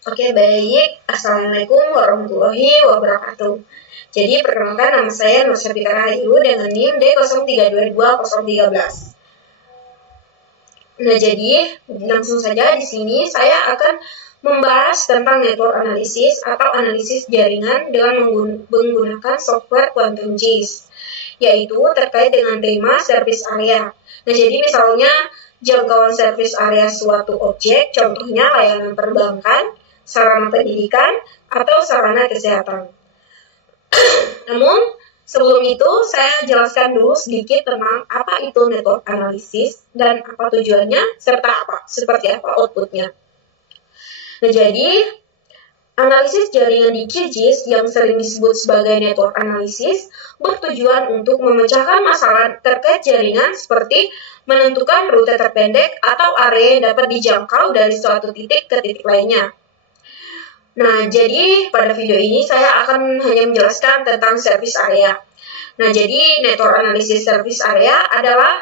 Oke, baik. Assalamualaikum warahmatullahi wabarakatuh. Jadi, perkenalkan nama saya Nur Syafika Rahayu dengan NIM D03220013. Nah, jadi langsung saja di sini saya akan membahas tentang network analysis atau analisis jaringan dengan menggunakan software Quantum JIS, yaitu terkait dengan tema service area. Nah, jadi misalnya jangkauan service area suatu objek, contohnya layanan perbankan, sarana pendidikan, atau sarana kesehatan. Namun, sebelum itu saya jelaskan dulu sedikit tentang apa itu network analysis dan apa tujuannya, serta seperti apa outputnya. Nah, jadi analisis jaringan di QGIS yang sering disebut sebagai network analysis bertujuan untuk memecahkan masalah terkait jaringan seperti menentukan rute terpendek atau area yang dapat dijangkau dari suatu titik ke titik lainnya. Nah, jadi pada video ini saya akan hanya menjelaskan tentang service area. Nah, jadi network analysis service area adalah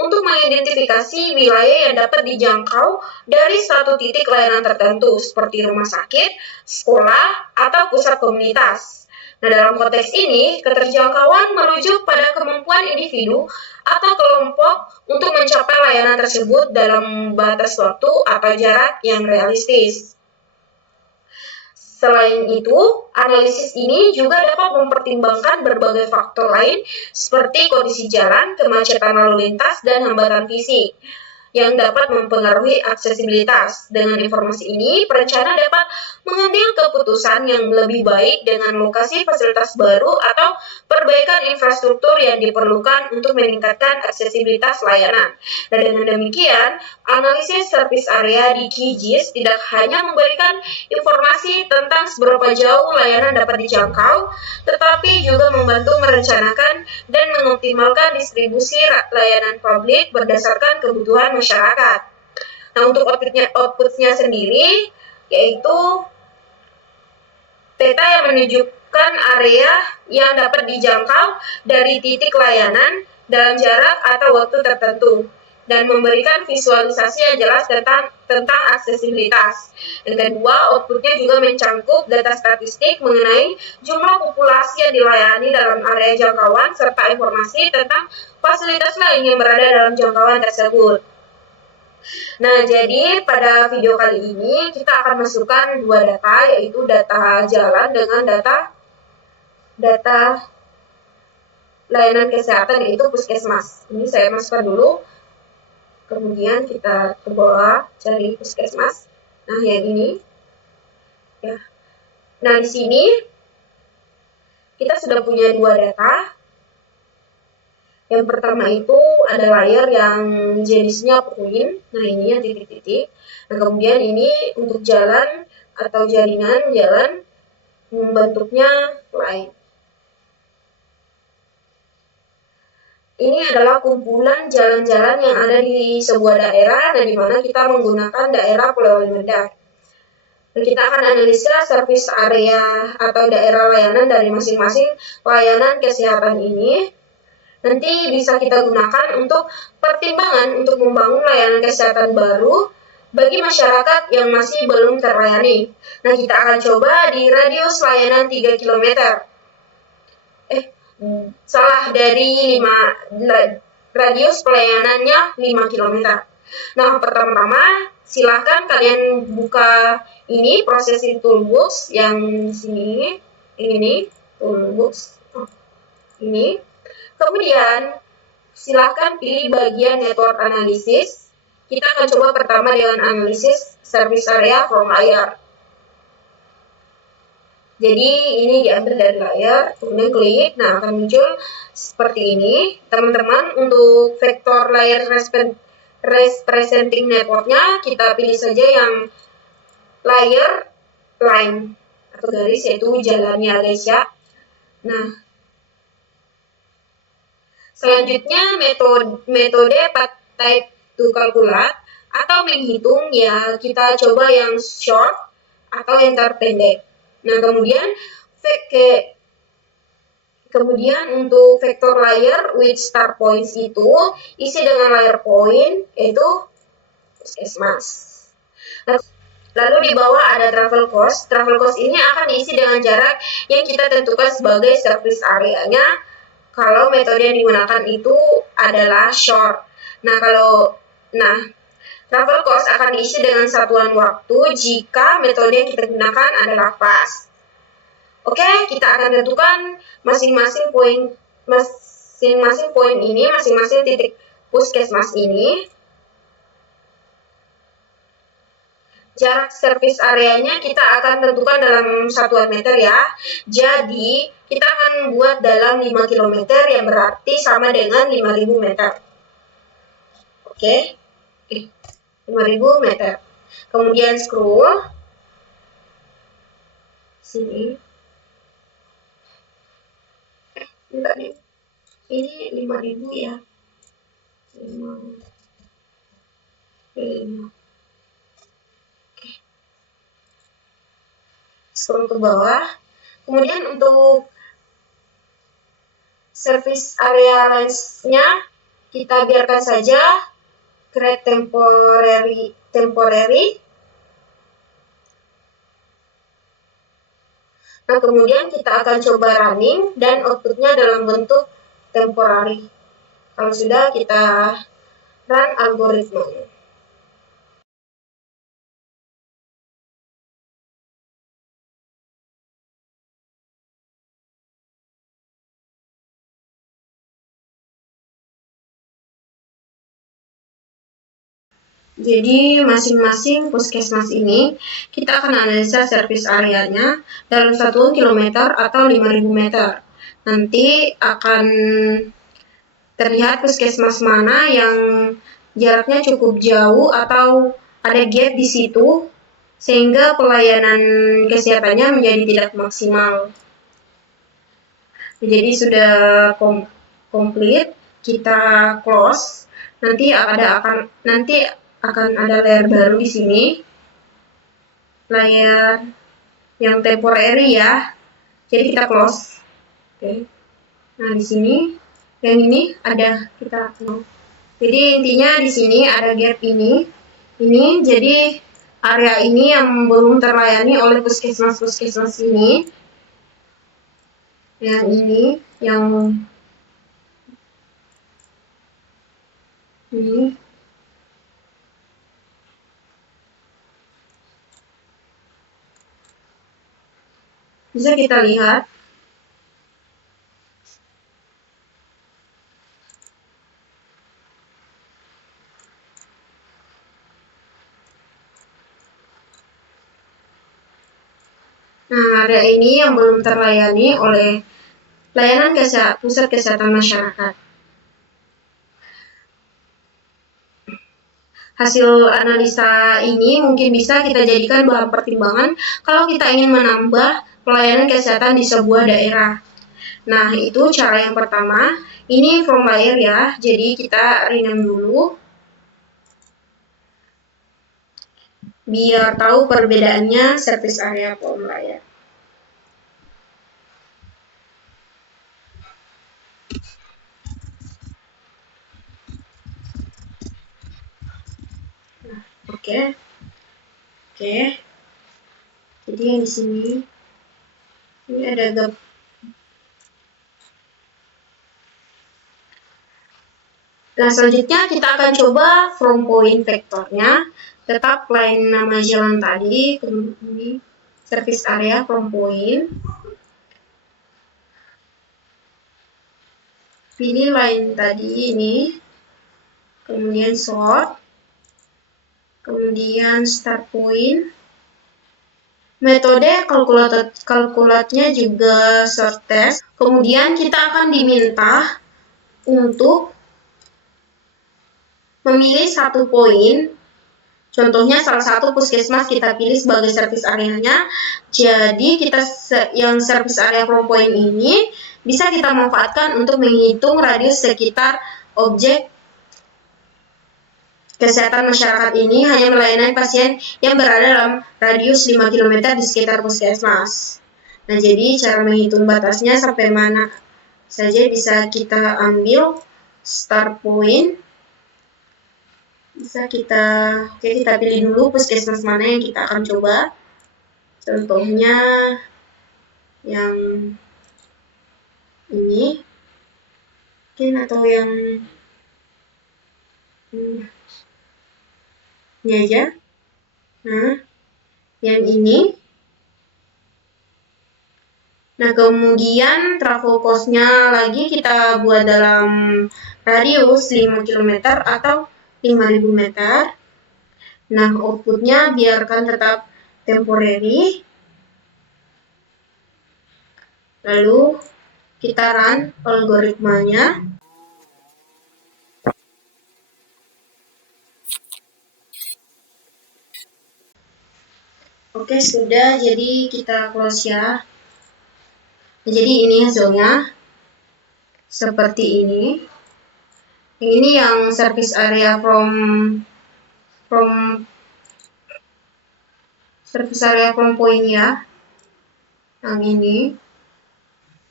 untuk mengidentifikasi wilayah yang dapat dijangkau dari satu titik layanan tertentu seperti rumah sakit, sekolah, atau pusat komunitas. Nah, dalam konteks ini, keterjangkauan merujuk pada kemampuan individu atau kelompok untuk mencapai layanan tersebut dalam batas waktu atau jarak yang realistis. Selain itu, analisis ini juga dapat mempertimbangkan berbagai faktor lain seperti kondisi jalan, kemacetan lalu lintas, dan hambatan fisik yang dapat mempengaruhi aksesibilitas. Dengan informasi ini, perencana dapat mengambil keputusan yang lebih baik dengan lokasi fasilitas baru atau perbaikan infrastruktur yang diperlukan untuk meningkatkan aksesibilitas layanan. Dan dengan demikian, analisis service area di QGIS tidak hanya memberikan informasi tentang seberapa jauh layanan dapat dijangkau, tetapi juga membantu merencanakan dan mengoptimalkan distribusi layanan publik berdasarkan kebutuhan masyarakat. Nah, untuk outputnya sendiri, yaitu peta yang menunjukkan area yang dapat dijangkau dari titik layanan dalam jarak atau waktu tertentu, dan memberikan visualisasi yang jelas tentang aksesibilitas. Yang kedua, outputnya juga mencangkup data statistik mengenai jumlah populasi yang dilayani dalam area jangkauan, serta informasi tentang fasilitas lain yang berada dalam jangkauan tersebut. Nah, jadi pada video kali ini kita akan masukkan dua data, yaitu data jalan dengan data layanan kesehatan, yaitu puskesmas. Ini saya masukkan dulu. Kemudian kita ke bawah cari puskesmas. Nah, yang ini. Ya. Nah, di sini kita sudah punya dua data. Yang pertama itu ada layar yang jenisnya point. Nah, ini yang titik-titik. Nah, kemudian ini untuk jalan atau jaringan jalan bentuknya line. Ini adalah kumpulan jalan-jalan yang ada di sebuah daerah dan di mana kita menggunakan daerah Pulau Limedar. Dan kita akan analisa service area atau daerah layanan dari masing-masing layanan kesehatan ini. Nanti bisa kita gunakan untuk pertimbangan untuk membangun layanan kesehatan baru bagi masyarakat yang masih belum terlayani. Nah, kita akan coba di radius layanan 3 km. Dari radius pelayanannya 5 km. Nah, pertama-tama silahkan kalian buka ini processing toolbox yang di sini, ini toolbox ini. Kemudian silahkan pilih bagian network analysis. Kita akan coba pertama dengan analisis service area from layar. Jadi ini diambil dari layar, kemudian klik, nah akan muncul seperti ini. Teman-teman, untuk vektor layer representing networknya, kita pilih saja yang layer line atau garis, yaitu jalannya guys ya. Nah, selanjutnya metode type to calculate atau menghitung, ya kita coba yang short atau yang terpendek. Nah, kemudian untuk vektor layer with start points itu isi dengan layer point, yaitu puskesmas. Nah, Lalu di bawah ada travel cost. Travel cost ini akan diisi dengan jarak yang kita tentukan sebagai service area-nya kalau metode yang digunakan itu adalah short. Travel cost akan diisi dengan satuan waktu jika metode yang kita gunakan adalah fast. Oke, kita akan tentukan masing-masing poin ini, masing-masing titik puskesmas ini. Jarak service areanya kita akan tentukan dalam satuan meter ya. Jadi, kita akan buat dalam 5 km yang berarti sama dengan 5.000 meter. Oke. 5.000 meter. Kemudian scroll. Sini. Enggak nih. Ini 5.000 ya. 5. Oke. Scroll ke bawah. Kemudian untuk service area range-nya kita biarkan saja create temporary. Nah, kemudian kita akan coba running dan outputnya dalam bentuk temporary. Kalau sudah, kita run algoritmanya. Jadi masing-masing puskesmas ini kita akan analisa service areanya dalam 1 km atau 5.000 meter. Nanti akan terlihat puskesmas mana yang jaraknya cukup jauh atau ada gap di situ sehingga pelayanan kesehatannya menjadi tidak maksimal. Jadi sudah komplit, kita close. Nanti akan ada layar baru di sini, layar yang temporary ya. Jadi kita close. Oke. Nah di sini, yang ini ada kita close. Jadi intinya di sini ada gap ini. Jadi area ini yang belum terlayani oleh puskesmas ini. Yang ini, yang ini. Bisa kita lihat. Nah, area ini yang belum terlayani oleh layanan pusat kesehatan masyarakat. Hasil analisa ini mungkin bisa kita jadikan bahan pertimbangan kalau kita ingin menambah pelayanan kesehatan di sebuah daerah. Nah, itu cara yang pertama. Ini from layer ya, jadi kita rename dulu. Biar tahu perbedaannya service area from layer. Nah, oke. Jadi yang di sini ini ada gap. Nah, selanjutnya kita akan coba from point vektornya. Tetap lain nama jalan tadi, kemudian ini service area from point. Pilih line tadi ini, kemudian sort, kemudian start point. Metode kalkulatnya juga sort test. Kemudian kita akan diminta untuk memilih satu poin. Contohnya salah satu puskesmas kita pilih sebagai service areanya. Jadi yang service area from point ini bisa kita manfaatkan untuk menghitung radius sekitar objek kesehatan masyarakat ini hanya melayani pasien yang berada dalam radius 5 km di sekitar puskesmas. Nah, jadi cara menghitung batasnya sampai mana saja bisa kita ambil start point Bisa kita pilih dulu puskesmas mana yang kita akan coba. Contohnya yang ini mungkin, atau yang ini aja. Nah, yang ini. Nah, kemudian travel cost-nya lagi kita buat dalam radius 5 km atau 5.000 meter. Nah, output-nya biarkan tetap temporary. Lalu kita run algoritmanya. Oke, sudah. Jadi kita close ya. Jadi ini hasilnya seperti ini. Ini yang service area from service area from point ya. Yang ini.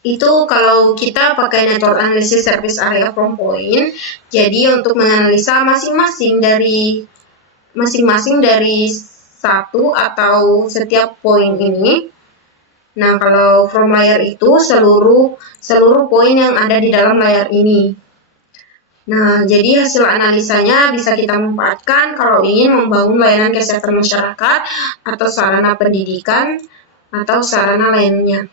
Itu kalau kita pakai network analysis service area from point. Jadi untuk menganalisa masing-masing dari satu atau setiap poin ini. Nah, kalau from layer itu seluruh poin yang ada di dalam layar ini. Nah, jadi hasil analisanya bisa kita manfaatkan kalau ingin membangun layanan kesehatan masyarakat atau sarana pendidikan atau sarana lainnya.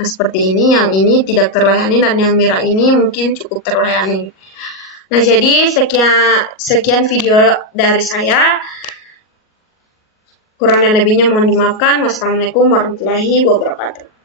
Nah, seperti ini, yang ini tidak terlayani dan yang merah ini mungkin cukup terlayani. Nah, jadi sekian video dari saya. Kurang dan lebihnya mohon dimaafkan. Wassalamualaikum warahmatullahi wabarakatuh.